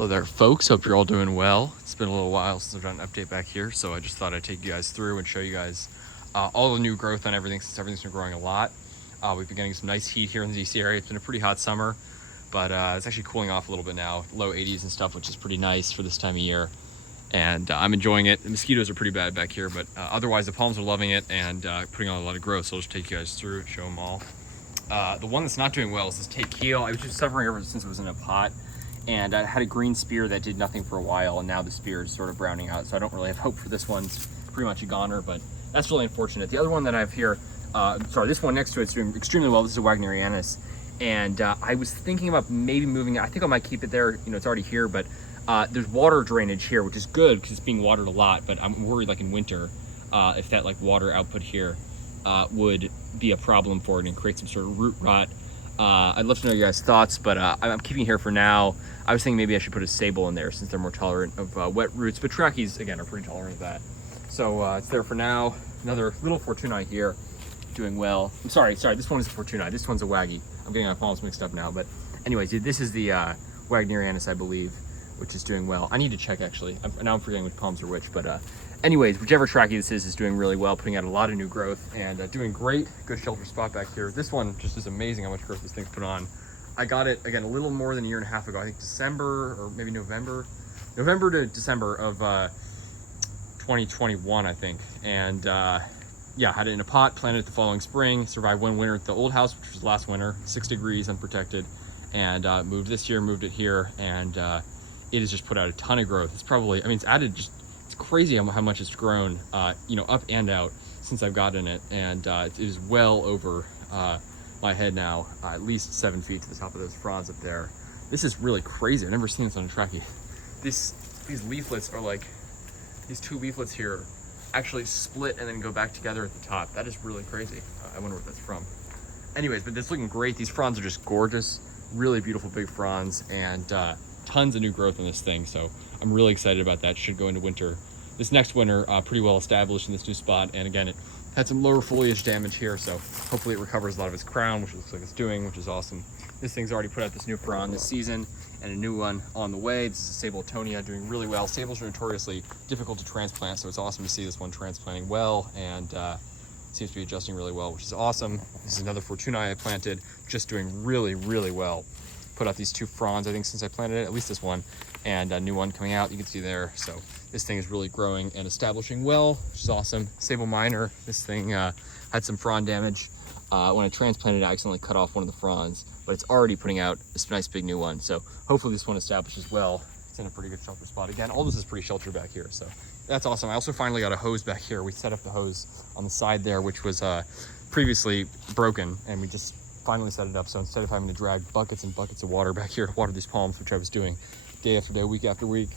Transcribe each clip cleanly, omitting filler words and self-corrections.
Hello there, folks. Hope you're all doing well. It's been a little while since I've done an update back here, so I just thought I'd take you guys through and show you guys all the new growth on everything, since everything's been growing a lot. We've been getting some nice heat here in the DC area. It's been a pretty hot summer, but it's actually cooling off a little bit now. Low 80s and stuff, which is pretty nice for this time of year. And I'm enjoying it. The mosquitoes are pretty bad back here, but otherwise the palms are loving it and putting on a lot of growth. So I'll just take you guys through, show them all. The one that's not doing well is this Takeo. I was just suffering ever since it was in a pot. And I had a green spear that did nothing for a while, and now the spear is sort of browning out, so I don't really have hope for this one. It's pretty much a goner, but that's really unfortunate. The other one that I have here, this one next to it's doing extremely well. This is a Wagnerianus, and I was thinking about maybe moving it. I think I might keep it there. You know, it's already here, but there's water drainage here, which is good because it's being watered a lot, but I'm worried like in winter, if that like water output here would be a problem for it and create some sort of root rot. I'd love to know your guys' thoughts, but I'm keeping it here for now. I was thinking maybe I should put a sable in there since they're more tolerant of wet roots, but Trackies, again, are pretty tolerant of that. So it's there for now. Another little Fortunae here, doing well. I'm sorry, this one is a Fortunae. This one's a Waggy. I'm getting my palms mixed up now, but anyways, this is the Wagnerianus, I believe, which is doing well. I need to check, actually. Now I'm forgetting which palms are which, but anyways, whichever Trackie this is doing really well, putting out a lot of new growth and doing great. Good shelter spot back here. This one just is amazing how much growth this thing's put on. I got it, again, a little more than a year and a half ago. I think December or maybe November to December of 2021, I think. And yeah, had it in a pot, planted it the following spring, survived one winter at the old house, which was last winter, 6 degrees, unprotected, and moved this year, moved it here, and it has just put out a ton of growth. It's probably, I mean, it's added just, it's crazy how much it's grown, you know, up and out since I've gotten it, and it is well over my head now, at least 7 feet to the top of those fronds up there. This is really crazy. I've never seen this on a Trackie. These leaflets are like, these two leaflets here actually split and then go back together at the top. That is really crazy. I wonder what that's from. Anyways, but it's looking great. These fronds are just gorgeous, really beautiful big fronds, and tons of new growth in this thing. So I'm really excited about that. Should go into winter. This next winter, pretty well established in this new spot. And again, it had some lower foliage damage here, so hopefully it recovers a lot of its crown, which looks like it's doing, which is awesome. This thing's already put out this new frond this season and a new one on the way. This is a Sabletonia doing really well. Sables are notoriously difficult to transplant, so it's awesome to see this one transplanting well and seems to be adjusting really well, which is awesome. This is another Fortunae I planted, just doing really, really well. Put out these two fronds, I think, since I planted it, at least this one, and a new one coming out, you can see there. So this thing is really growing and establishing well, which is awesome. Sable Minor, this thing had some frond damage. When I transplanted it, I accidentally cut off one of the fronds, but it's already putting out this nice big new one. So hopefully this one establishes well. It's in a pretty good shelter spot. Again, all this is pretty sheltered back here, so that's awesome. I also finally got a hose back here. We set up the hose on the side there, which was previously broken, and we just finally set it up. So instead of having to drag buckets and buckets of water back here to water these palms, which I was doing day after day, week after week,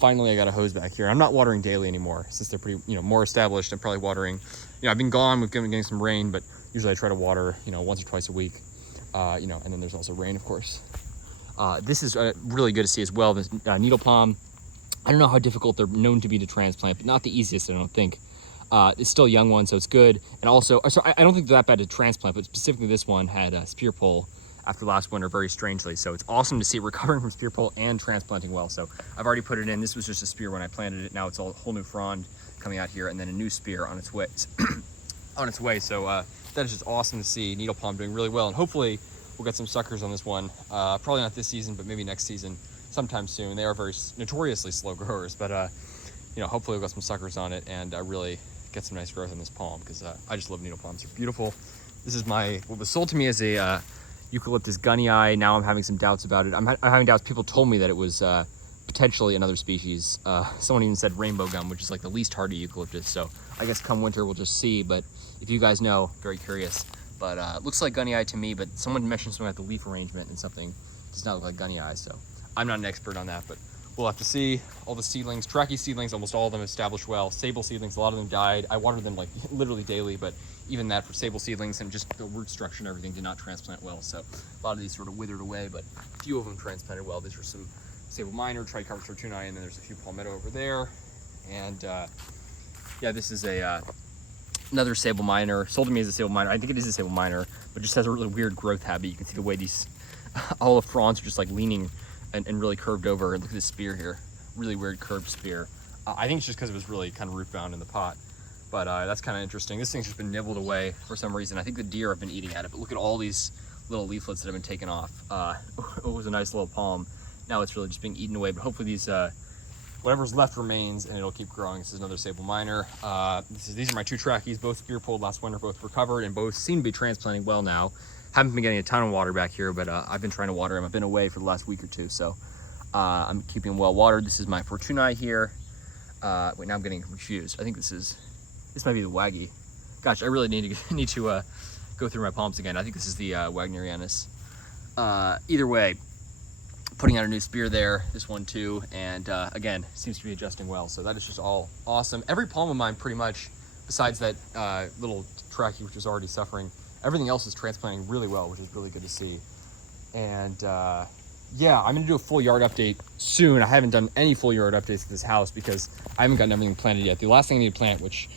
finally I got a hose back here. I'm not watering daily anymore since they're pretty, you know, more established. I'm probably watering, you know, I've been gone, we've been getting some rain, but usually I try to water, you know, once or twice a week, you know, and then there's also rain, of course. This is really good to see as well. This needle palm, I don't know how difficult they're known to be to transplant, but not the easiest, I don't think. It's still a young one, so it's good. And also, I don't think they're that bad to transplant, but specifically this one had a spear pull after last winter, very strangely. So it's awesome to see it recovering from spear pull and transplanting well. So I've already put it in. This was just a spear when I planted it. Now it's a whole new frond coming out here, and then a new spear on its way. On its way. So that is just awesome to see. Needle palm doing really well, and hopefully we'll get some suckers on this one. Probably not this season, but maybe next season, sometime soon. They are very notoriously slow growers, but you know, hopefully we'll get some suckers on it and really get some nice growth in this palm, because I just love needle palms. They're beautiful. This is what was sold to me as a Eucalyptus gunnii. Now I'm having some doubts about it. I'm having doubts. People told me that it was potentially another species. Someone even said rainbow gum, which is like the least hardy eucalyptus. So I guess come winter we'll just see. But if you guys know, very curious. But looks like gunnii to me. But someone mentioned something about the leaf arrangement and something does not look like gunnii. So I'm not an expert on that, but we'll have to see. All the seedlings, Trackie seedlings, almost all of them established well. Sable seedlings, a lot of them died. I watered them like literally daily, but even that for sable seedlings and just the root structure and everything did not transplant well. So a lot of these sort of withered away, but a few of them transplanted well. These are some Sable Minor, Tricarpus Fortunae, and then there's a few palmetto over there. And yeah, this is another Sable Minor. Sold to me as a Sable Minor. I think it is a Sable Minor, but just has a really weird growth habit. You can see the way these all the fronds are just like leaning and really curved over. And look at this spear here, really weird curved spear. I think it's just because it was really kind of root bound in the pot, but that's kind of interesting. This thing's just been nibbled away for some reason. I think the deer have been eating at it, but look at all these little leaflets that have been taken off. It was a nice little palm. Now it's really just being eaten away, but hopefully these, whatever's left remains and it'll keep growing. This is another sable minor. These are my 2 trackies, both spear pulled last winter, both recovered, and both seem to be transplanting well now. Haven't been getting a ton of water back here, but I've been trying to water them. I've been away for the last week or 2, so I'm keeping them well watered. This is my Fortunae here. Wait, now I'm getting confused. I think this might be the Waggy. Gosh, I really need to go through my palms again. I think this is the Wagnerianus. Either way, putting out a new spear there, this one too, and again, seems to be adjusting well. So that is just all awesome. Every palm of mine, pretty much, besides that little trachea, which is already suffering, everything else is transplanting really well, which is really good to see. And yeah, I'm gonna do a full yard update soon. I haven't done any full yard updates to this house because I haven't gotten everything planted yet. The last thing I need to plant, which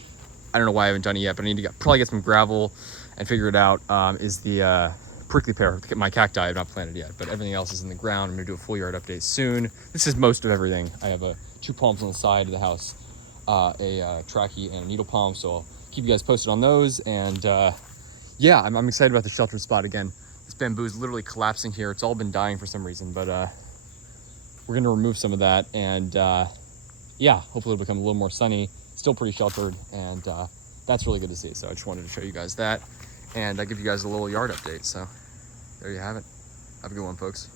I don't know why I haven't done it yet, but I need to probably get some gravel and figure it out, is the prickly pear. My cacti I have not planted yet, but everything else is in the ground. I'm gonna do a full yard update soon. This is most of everything. I have 2 palms on the side of the house, a trachea and a needle palm, so I'll keep you guys posted on those. And yeah, I'm excited about the sheltered spot again. This bamboo is literally collapsing here. It's all been dying for some reason, but we're gonna remove some of that, and yeah, hopefully it'll become a little more sunny, still pretty sheltered, and that's really good to see. So I just wanted to show you guys that, and I give you guys a little yard update. So there you have it. Have a good one, folks.